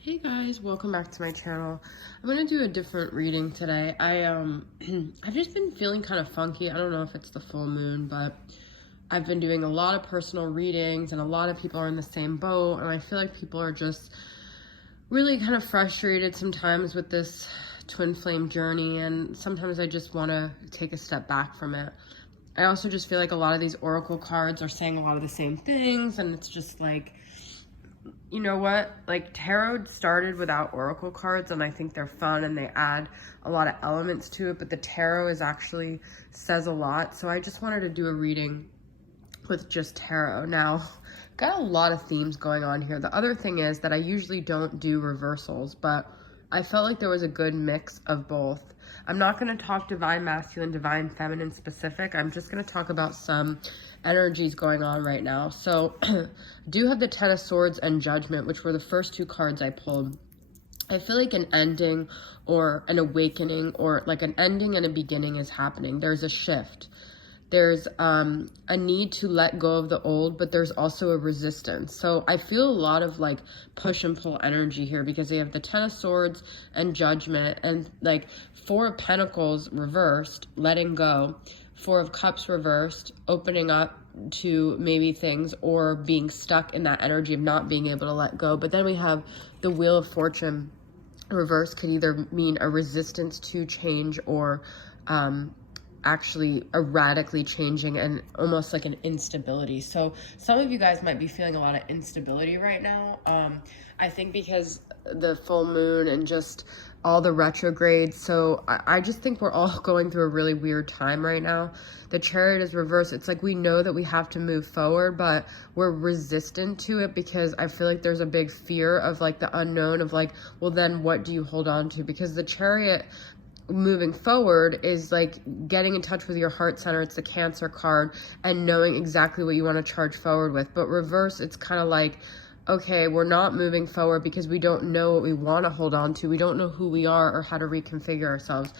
Hey guys, welcome back to my channel. I'm gonna do a different reading today. I've just been feeling kind of funky. I don't know if it's the full moon, but I've been doing a lot of personal readings and a lot of people are in the same boat, and I feel like people are just really kind of frustrated sometimes with this twin flame journey, and sometimes I just want to take a step back from it. I also just feel like a lot of these oracle cards are saying a lot of the same things, and it's just like, you know what, like tarot started without oracle cards, and I think they're fun and they add a lot of elements to it, but the tarot is actually says a lot. So I just wanted to do a reading with just tarot. Now, got a lot of themes going on here. The other thing is that I usually don't do reversals, but I felt like there was a good mix of both. I'm not going to talk divine masculine, divine feminine specific. I'm just going to talk about some energies going on right now. So do have the Ten of Swords and Judgment, which were the first two cards I pulled. I feel like an ending or an awakening, or like an ending and a beginning is happening. There's a shift. There's a need to let go of the old, but there's also a resistance. So I feel a lot of like push and pull energy here, because they have the Ten of Swords and Judgment, and like Four of Pentacles reversed, letting go. Four of Cups reversed, opening up to maybe things, or being stuck in that energy of not being able to let go. But then we have the Wheel of Fortune reverse, could either mean a resistance to change, or actually a radically changing, and almost like an instability. So some of you guys might be feeling a lot of instability right now. I think because the full moon and just all the retrogrades. So I just think we're all going through a really weird time right now. The Chariot is reversed. It's like we know that we have to move forward, but we're resistant to it, because I feel like there's a big fear of like the unknown, of like, well, then what do you hold on to? Because the Chariot moving forward is like getting in touch with your heart center. It's the Cancer card, and knowing exactly what you want to charge forward with. But reverse, it's kind of like, okay, we're not moving forward because we don't know what we want to hold on to. We don't know who we are or how to reconfigure ourselves.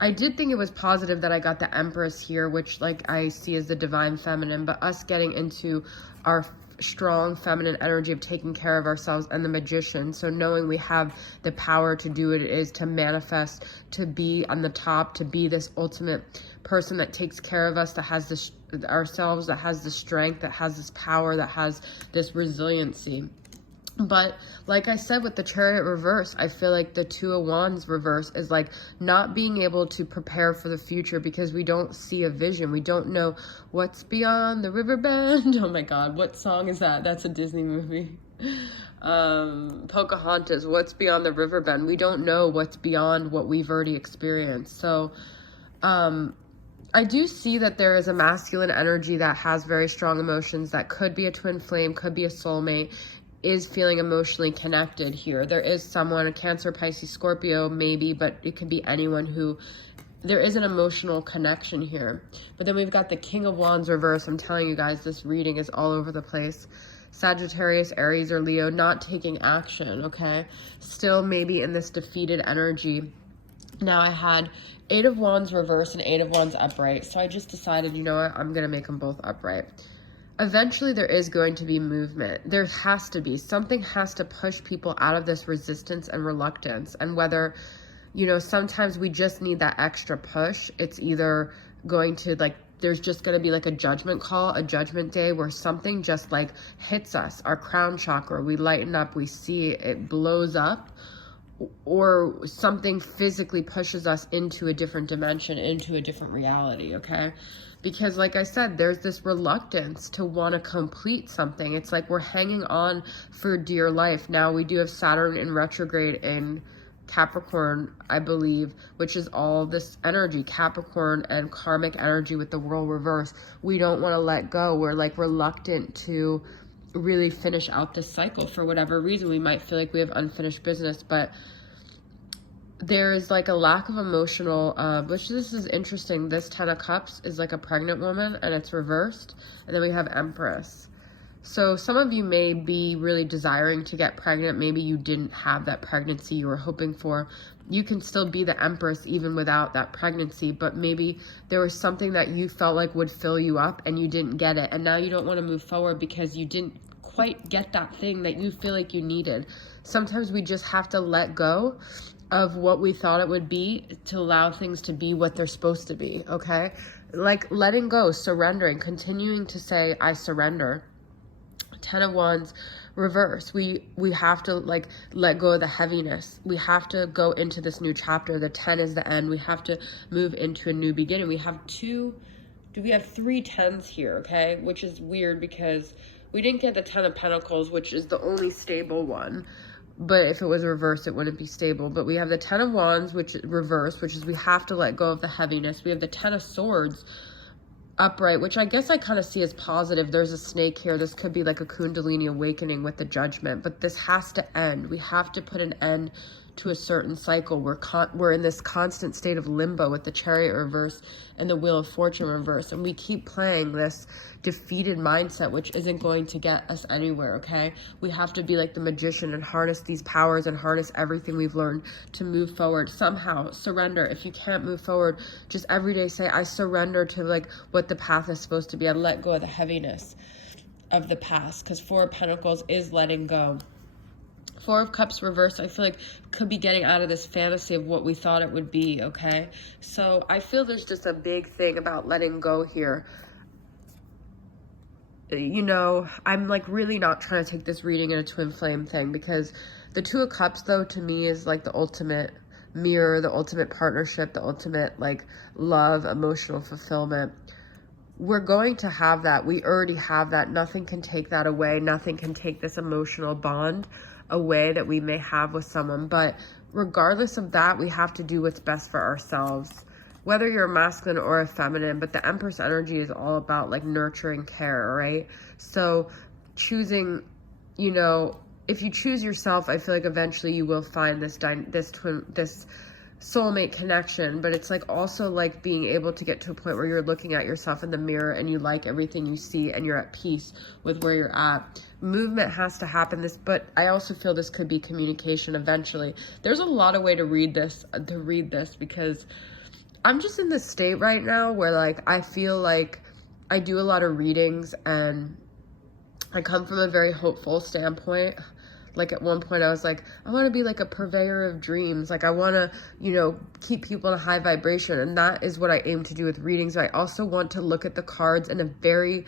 I did think it was positive that I got the Empress here, which like I see as the divine feminine, but us getting into our strong feminine energy of taking care of ourselves, and the Magician. So knowing we have the power to do what it is, to manifest, to be on the top, to be this ultimate person that takes care of us, that has this ourselves, that has the strength, that has this power, that has this resiliency. But like I said, with the Chariot reverse, I feel like the Two of Wands reverse is like not being able to prepare for the future, because we don't see a vision. We don't know what's beyond the river bend. Oh my God, what song is that? That's a Disney movie. Pocahontas, what's beyond the river bend? We don't know what's beyond what we've already experienced. So I do see that there is a masculine energy that has very strong emotions, that could be a twin flame, could be a soulmate, is feeling emotionally connected here. There is someone, a Cancer, Pisces, Scorpio maybe, but it could be anyone who, there is an emotional connection here. But then we've got the King of Wands reverse. I'm telling you guys, this reading is all over the place. Sagittarius, Aries, or Leo not taking action, okay? Still maybe in this defeated energy. Now I had Eight of Wands reverse and Eight of Wands upright. So I just decided, you know what, I'm going to make them both upright. Eventually there is going to be movement. There has to be. Something has to push people out of this resistance and reluctance. And whether, you know, sometimes we just need that extra push. It's either going to like, there's just going to be like a judgment call, a judgment day, where something just like hits us, our crown chakra, we lighten up, we see it blows up, or something physically pushes us into a different dimension, into a different reality, okay? Because like I said, there's this reluctance to want to complete something. It's like we're hanging on for dear life. Now we do have Saturn in retrograde in Capricorn, I believe, which is all this energy, Capricorn and karmic energy with the world reverse. We don't want to let go. We're like reluctant to really finish out this cycle for whatever reason. We might feel like we have unfinished business, but there's like a lack of emotional, which this is interesting. This Ten of Cups is like a pregnant woman, and it's reversed. And then we have Empress. So some of you may be really desiring to get pregnant. Maybe you didn't have that pregnancy you were hoping for. You can still be the Empress even without that pregnancy, but maybe there was something that you felt like would fill you up and you didn't get it. And now you don't want to move forward because you didn't quite get that thing that you feel like you needed. Sometimes we just have to let go of what we thought it would be to allow things to be what they're supposed to be, okay? Like letting go, surrendering, continuing to say, I surrender. 10 of Wands, reverse. We have to like let go of the heaviness. We have to go into this new chapter. The 10 is the end. We have to move into a new beginning. We have we have 3 10s here, okay? Which is weird because we didn't get the 10 of Pentacles, which is the only stable one. But if it was reversed, it wouldn't be stable. But we have the 10 of Wands, which is reversed, which is we have to let go of the heaviness. We have the 10 of Swords, upright, which I guess I kind of see as positive. There's a snake here. This could be like a Kundalini awakening with the Judgment, but this has to end. We have to put an end to a certain cycle. We're in this constant state of limbo with the Chariot reverse and the Wheel of Fortune reverse, and we keep playing this defeated mindset, which isn't going to get us anywhere, okay? We have to be like the magician and harness these powers and harness everything we've learned to move forward. Somehow surrender. If you can't move forward, just every day say, I surrender to like what the path is supposed to be. I let go of the heaviness of the past, because 4 of Pentacles is letting go. 4 of Cups reversed, I feel like could be getting out of this fantasy of what we thought it would be, okay? So I feel there's just a big thing about letting go here. You know, I'm like really not trying to take this reading in a twin flame thing, because the 2 of Cups though to me is like the ultimate mirror, the ultimate partnership, the ultimate like love, emotional fulfillment. We're going to have that. We already have that. Nothing can take that away. Nothing can take this emotional bond away that we may have with someone. But regardless of that, we have to do what's best for ourselves, whether you're a masculine or a feminine. But the Empress energy is all about like nurturing care, right? So choosing, you know, if you choose yourself, I feel like eventually you will find this soulmate connection. But it's like also like being able to get to a point where you're looking at yourself in the mirror and you like everything you see and you're at peace with where you're at. Movement has to happen. But I also feel this could be communication eventually. There's a lot of way to read this because I'm just in this state right now where like I feel like I do a lot of readings and I come from a very hopeful standpoint. Like at one point I was like, I want to be like a purveyor of dreams. Like I want to, you know, keep people in a high vibration. And that is what I aim to do with readings. But I also want to look at the cards in a very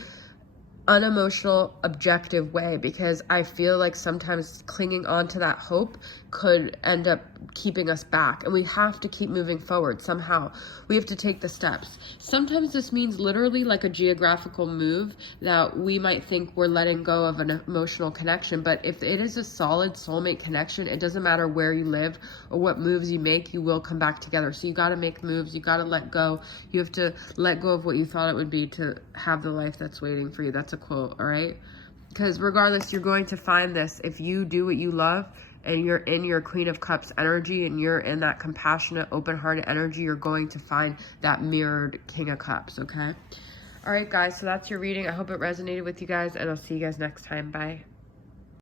unemotional, objective way, because I feel like sometimes clinging on to that hope could end up keeping us back, and we have to keep moving forward somehow. We have to take the steps. Sometimes this means literally like a geographical move that we might think we're letting go of an emotional connection, but if it is a solid soulmate connection, it doesn't matter where you live or what moves you make, you will come back together. So you got to make moves, you got to let go. You have to let go of what you thought it would be to have the life that's waiting for you. That's a quote, all right? Because regardless, you're going to find this. If you do what you love and you're in your Queen of Cups energy and you're in that compassionate, open-hearted energy, you're going to find that mirrored King of Cups, okay? All right, guys, so that's your reading. I hope it resonated with you guys, and I'll see you guys next time. Bye.